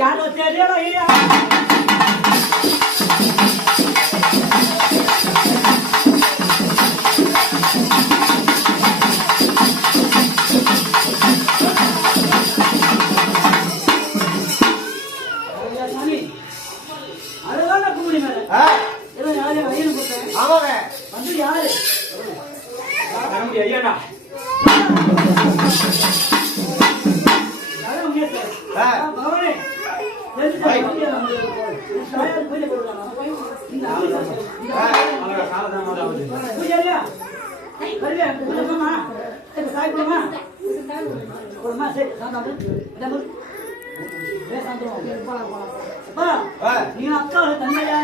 ஏழையா ஐயா, சாமி, அழகான கும்பிடி மேல நீங்க அக்கா தந்தையாரோ